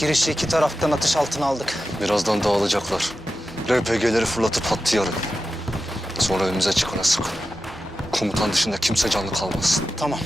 Girişi iki taraftan atış altına aldık. Birazdan dağılacaklar. RPG'leri fırlatıp hattı yarın. Sonra önümüze çıkana sıkın. Komutan dışında kimse canlı kalmasın. Tamam.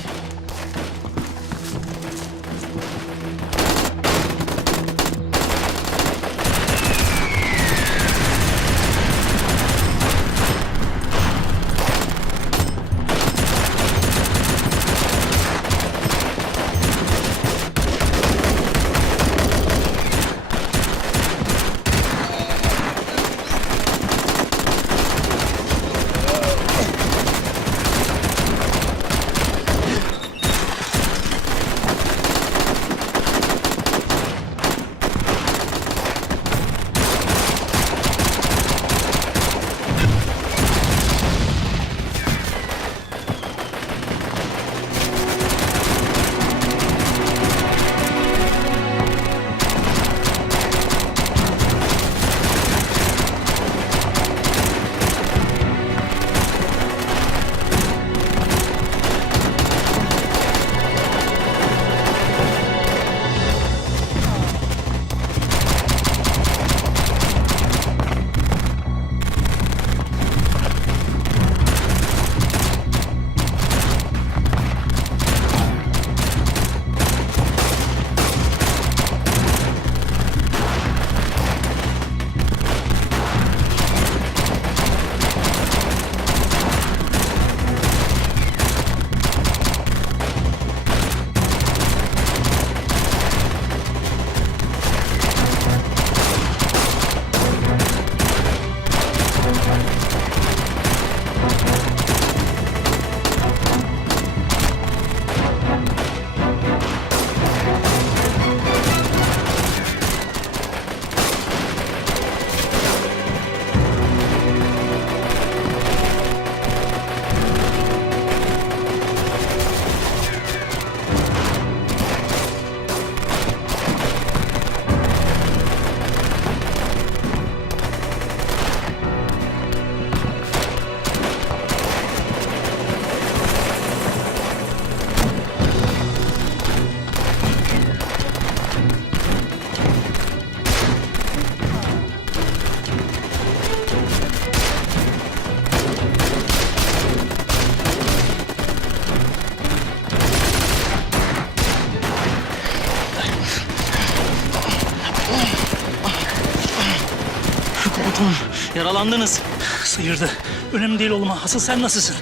Yaralandınız. Sıyırdı. Önemli değil oğlum. Asıl sen nasılsın?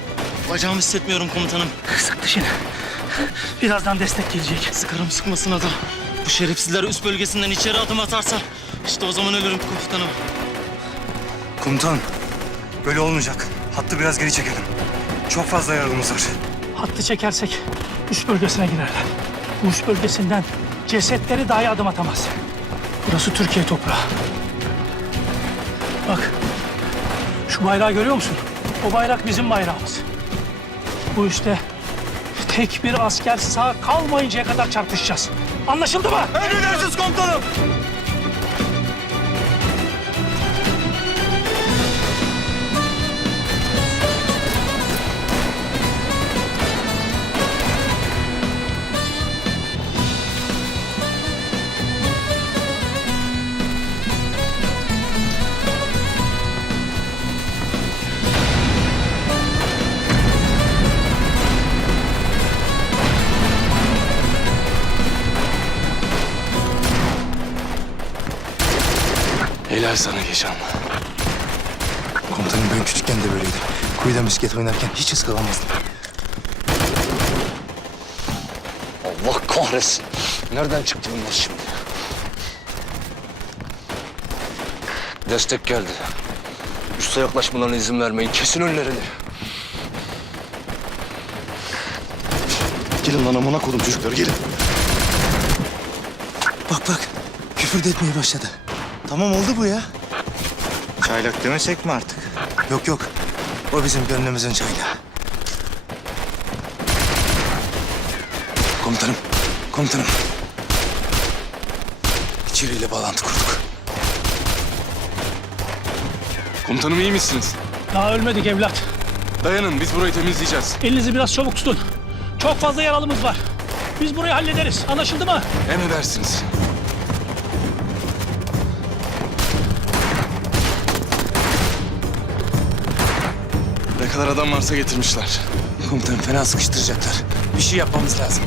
Bacağımı hissetmiyorum komutanım. Sık dişini. Birazdan destek gelecek. Sıkarım sıkmasına da. Bu şerefsizler üst bölgesinden içeri adım atarsa işte o zaman ölürüm komutanım. Komutan, böyle olmayacak. Hattı biraz geri çekelim. Çok fazla yaralımız var. Hattı çekersek üst bölgesine girerler. Bu üst bölgesinden cesetleri dahi adım atamaz. Burası Türkiye toprağı. Bak. Şu bayrağı görüyor musun? O bayrak bizim bayrağımız. Bu işte tek bir asker sağ kalmayıncaya kadar çarpışacağız. Anlaşıldı mı? Emredersiniz komutanım. Helal sana Geçen. Komutanım ben küçükken de böyleydi. Kuyuda misket oynarken hiç ıskalamazdım. Allah kahretsin. Nereden çıktı bunlar şimdi? Destek geldi. Üste yaklaşmalarına izin vermeyin. Kesin önlerini. Gelin lan amına kodum çocukları gelin. Bak bak küfür de etmeye başladı. Tamam oldu bu ya. Çaylak demesek mi artık? Yok yok. O bizim gönlümüzün çaylağı. Komutanım, komutanım. İçeriyle bağlantı kurduk. Komutanım iyi misiniz? Daha ölmedik evlat. Dayanın biz burayı temizleyeceğiz. Elinizi biraz çabuk tutun. Çok fazla yaralımız var. Biz burayı hallederiz. Anlaşıldı mı? Emredersiniz. Kadar adam varsa getirmişler. Komutanım fena sıkıştıracaklar. Bir şey yapmamız lazım.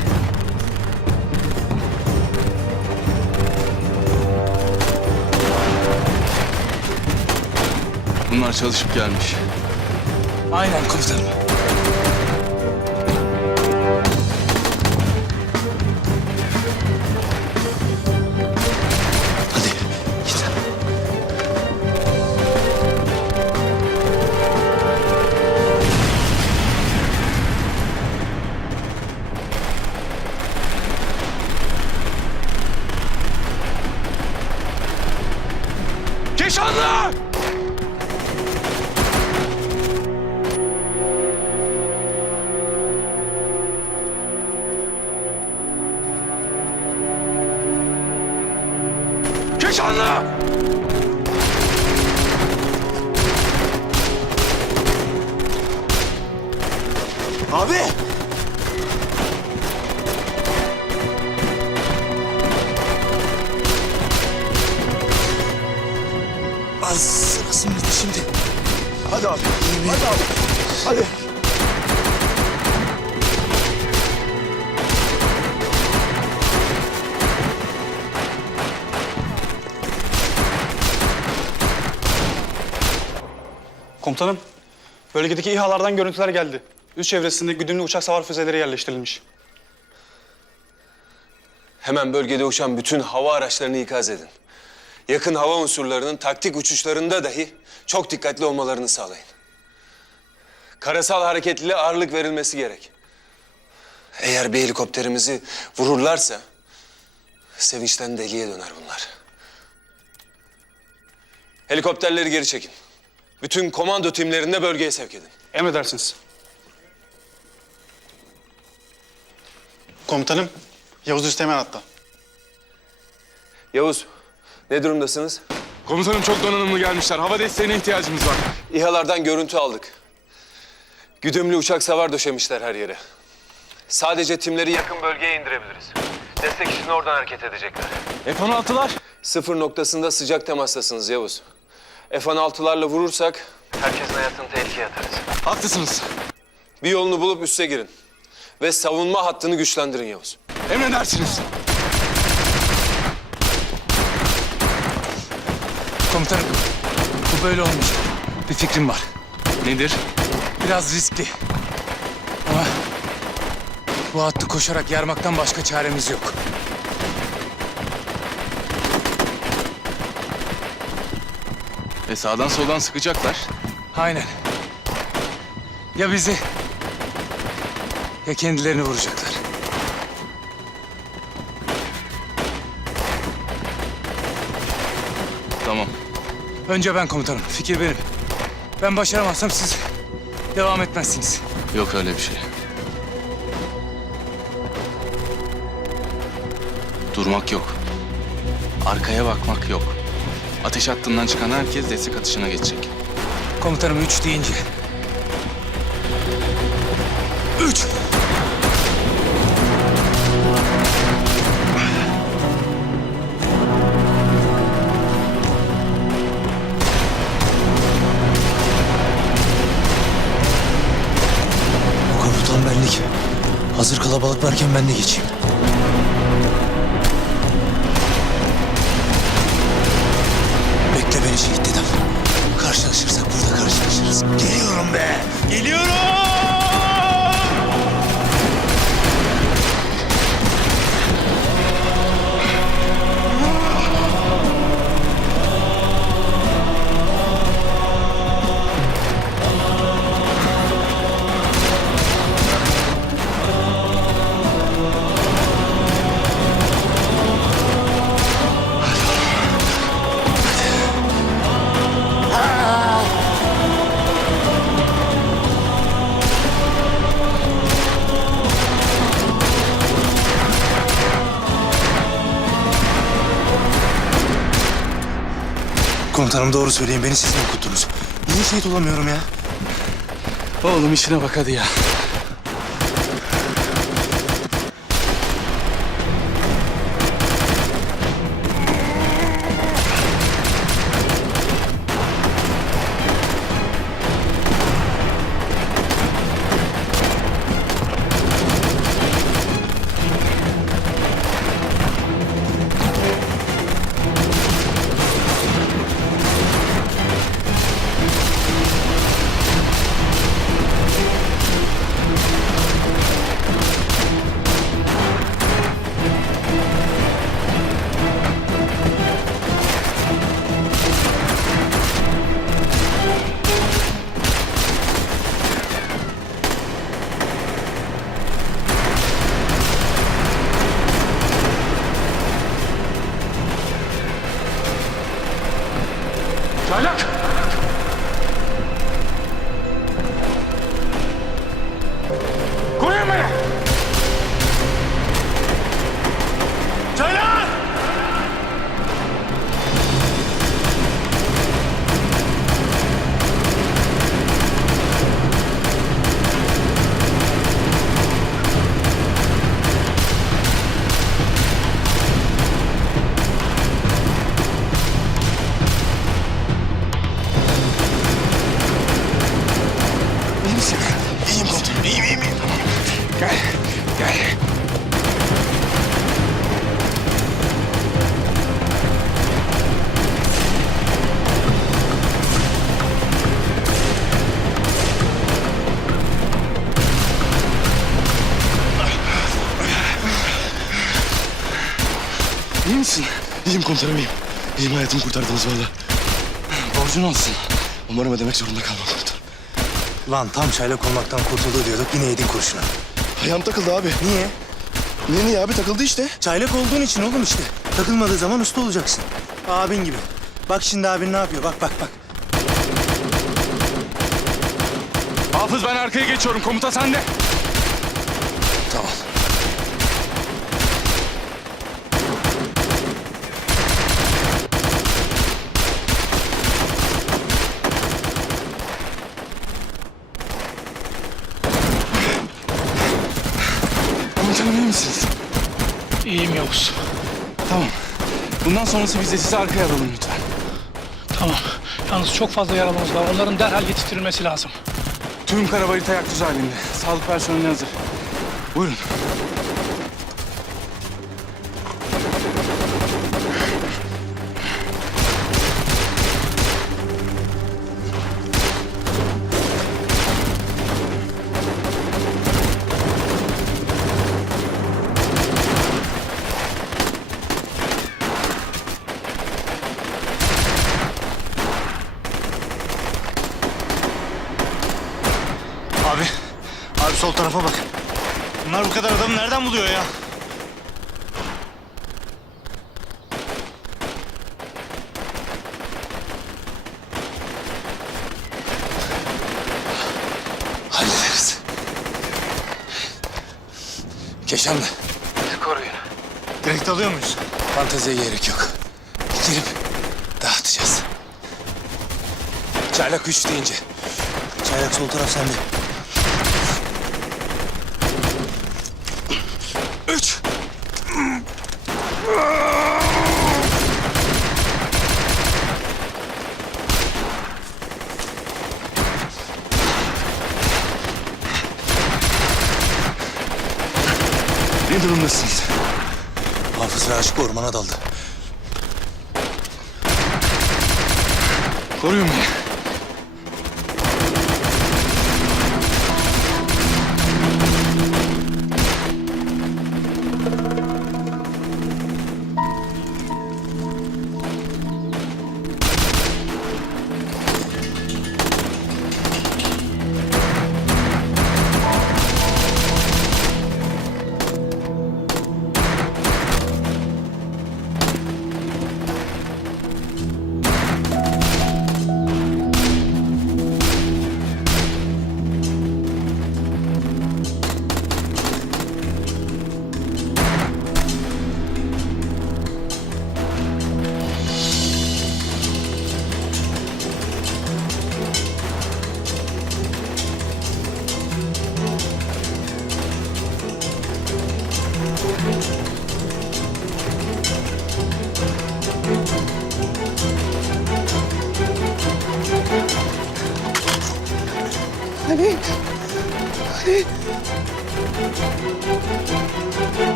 Bunlar çalışıp gelmiş. Aynen komutanım. Keşanlı! Keşanlı! Komutanım, bölgedeki İHA'lardan görüntüler geldi. Üst çevresinde güdümlü uçak savar füzeleri yerleştirilmiş. Hemen bölgede uçan bütün hava araçlarını ikaz edin. Yakın hava unsurlarının taktik uçuşlarında dahi çok dikkatli olmalarını sağlayın. Karasal hareketliliğe ağırlık verilmesi gerek. Eğer bir helikopterimizi vururlarsa sevinçten deliye döner bunlar. Helikopterleri geri çekin. Bütün komando timlerini de bölgeye sevk edin. Emredersiniz. Komutanım, Yavuz Üsteğmen hatta. Yavuz, ne durumdasınız? Komutanım çok donanımlı gelmişler. Hava desteğine ihtiyacımız var. İHA'lardan görüntü aldık. Güdümlü uçak savar döşemişler her yere. Sadece timleri yakın bölgeye indirebiliriz. Destek için oradan hareket edecekler. F-16'lar. Sıfır noktasında sıcak temastasınız Yavuz. F-16'larla vurursak herkesin hayatını tehlikeye atarız. Haklısınız. Bir yolunu bulup üste girin. Ve savunma hattını güçlendirin Yavuz. Emredersiniz. Komutanım, bu böyle olmayacak. Bir fikrim var. Nedir? Biraz riskli. Ama bu hattı koşarak yarmaktan başka çaremiz yok. E sağdan soldan sıkacaklar. Aynen. Ya bizi ya kendilerini vuracaklar. Tamam. Önce ben komutanım. Fikir benim. Ben başaramazsam siz devam etmezsiniz. Yok öyle bir şey. Durmak yok. Arkaya bakmak yok. Ateş hattından çıkan herkes destek atışına geçecek. Komutanım üç deyince. Üç! Komutan benlik. Hazır kalabalık varken ben de geçeyim. Komutanım doğru söyleyin. Beni siz mi okuttunuz? Niye şehit olamıyorum ya? Oğlum işine bak hadi ya. Misin? İyiyim komutanım iyiyim. İyiyim hayatımı kurtardınız valla. Borcun olsun. Umarım ödemek zorunda kalmam komutanım. Lan tam çaylak olmaktan kurtuldu diyorduk. Yine yedin kurşuna. Ayağım takıldı abi. Niye? Niye niye abi takıldı işte. Çaylak olduğun için oğlum işte. Takılmadığı zaman usta olacaksın. Abin gibi. Bak şimdi abin ne yapıyor? Bak bak bak. Hafız ben arkaya geçiyorum. Komuta sende. Tamam. Komutanım iyi misiniz? İyiyim Yavuz. Tamam. Bundan sonrası biz de sizi arkaya alalım lütfen. Tamam. Yalnız çok fazla yaralımız var. Onların derhal yetiştirilmesi lazım. Tüm karabayı ayak düz halinde. Sağlık personeli hazır. Buyurun. Tarafa bak. Bunlar bu kadar adamı nereden buluyor ya? Hallederiz. Keşan mı? Direkt alıyor muyuz? Fanteziye gerek yok. Girip dağıtacağız. Çaylak üç deyince. Çaylak sol taraf sende. Durumdasınız? Hafız ve aşık ormana daldı. Koruyun beni.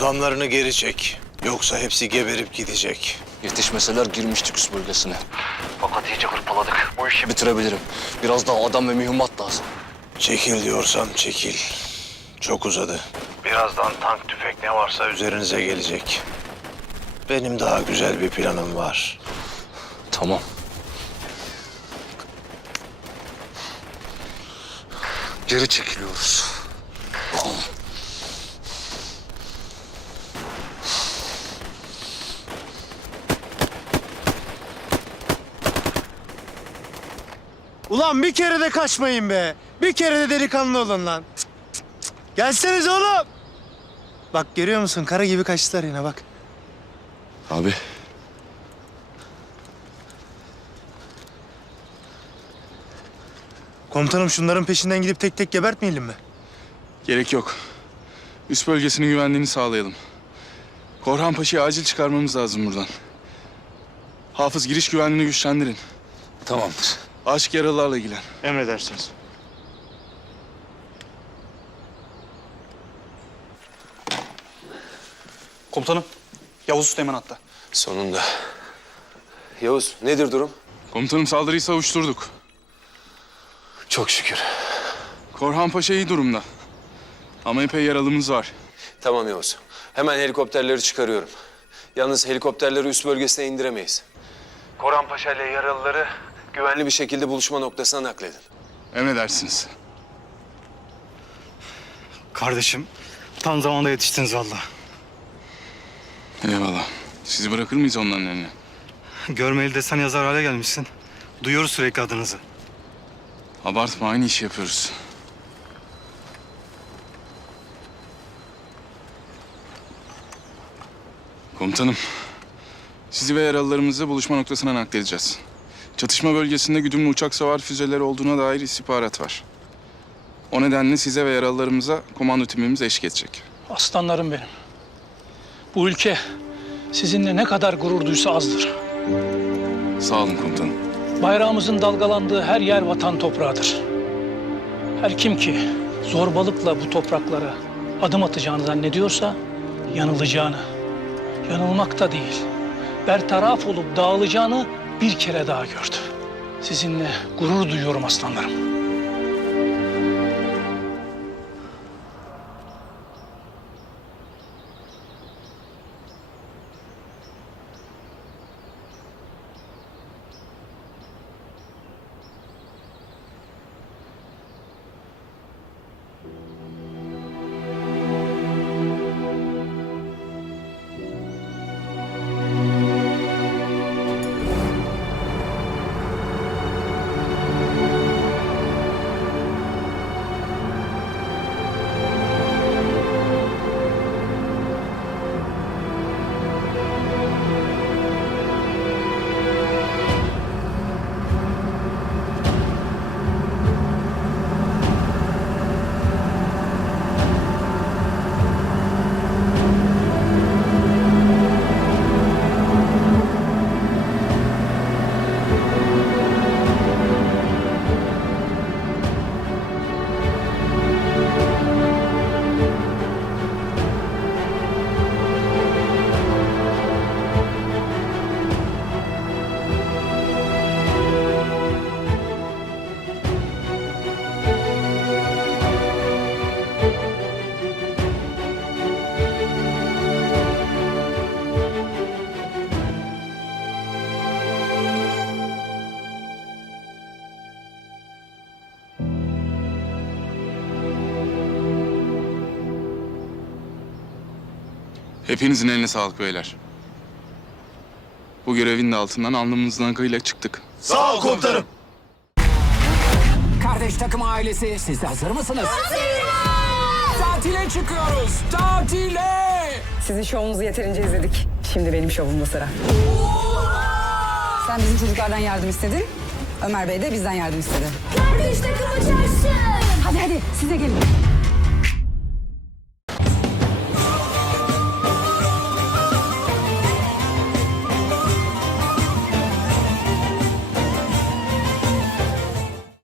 Adamlarını geri çek. Yoksa hepsi geberip gidecek. Yetişmeseler girmiştik üst bölgesine. Fakat iyice hırpaladık. Bu işi bitirebilirim. Biraz daha adam ve mühimmat lazım. Çekil diyorsam çekil. Çok uzadı. Birazdan tank tüfek ne varsa üzerinize gelecek. Benim daha güzel bir planım var. Tamam. Geri çekiliyoruz. Ulan bir kere de kaçmayın be. Bir kere de delikanlı olun lan. Cık, cık, cık. Gelseniz oğlum. Bak görüyor musun? Kara gibi kaçtılar yine bak. Abi. Komutanım şunların peşinden gidip tek tek gebertmeyelim mi? Gerek yok. Üst bölgesinin güvenliğini sağlayalım. Korhan Paşa'yı acil çıkarmamız lazım buradan. Hafız giriş güvenliğini güçlendirin. Tamamdır. Aşık yaralılarla ilgilen. Emredersiniz. Komutanım, Yavuz Süleyman hatta. Sonunda. Yavuz nedir durum? Komutanım saldırıyı savuşturduk. Çok şükür. Korhan Paşa iyi durumda. Ama epey yaralımız var. Tamam Yavuz. Hemen helikopterleri çıkarıyorum. Yalnız helikopterleri üst bölgesine indiremeyiz. Koran Paşa ile yaralıları güvenli bir şekilde buluşma noktasına nakledin. Emredersiniz. Kardeşim, tam zamanda yetiştiniz valla. Eyvallah. Sizi bırakır mıyız onların eline? Görmeyeli desen yazar hale gelmişsin. Duyuyoruz sürekli adınızı. Abartma aynı işi yapıyoruz. Komutanım, sizi ve yaralılarımızı buluşma noktasına nakledeceğiz. Çatışma bölgesinde güdümlü uçak savar füzeleri olduğuna dair istihbarat var. O nedenle size ve yaralılarımıza komando timimiz eşlik edecek. Aslanlarım benim. Bu ülke sizinle ne kadar gurur duysa azdır. Sağ olun komutanım. Bayrağımızın dalgalandığı her yer vatan toprağıdır. Her kim ki zorbalıkla bu topraklara adım atacağını zannediyorsa yanılacağını, yanılmakta değil, bertaraf olup dağılacağını bir kere daha gördü. Sizinle gurur duyuyorum aslanlarım. Hepinizin eline sağlık beyler. Bu görevin de altından alnımızın akıyla çıktık. Sağ ol komutanım. Kardeş takım ailesi siz de hazır mısınız? Tatile çıkıyoruz. Tatile. Sizin şovunuzu yeterince izledik. Şimdi benim şovumda sıra. Sen bizim çocuklardan yardım istedin. Ömer Bey de bizden yardım istedi. Kardeş takımı çarşı. Hadi hadi size gelin.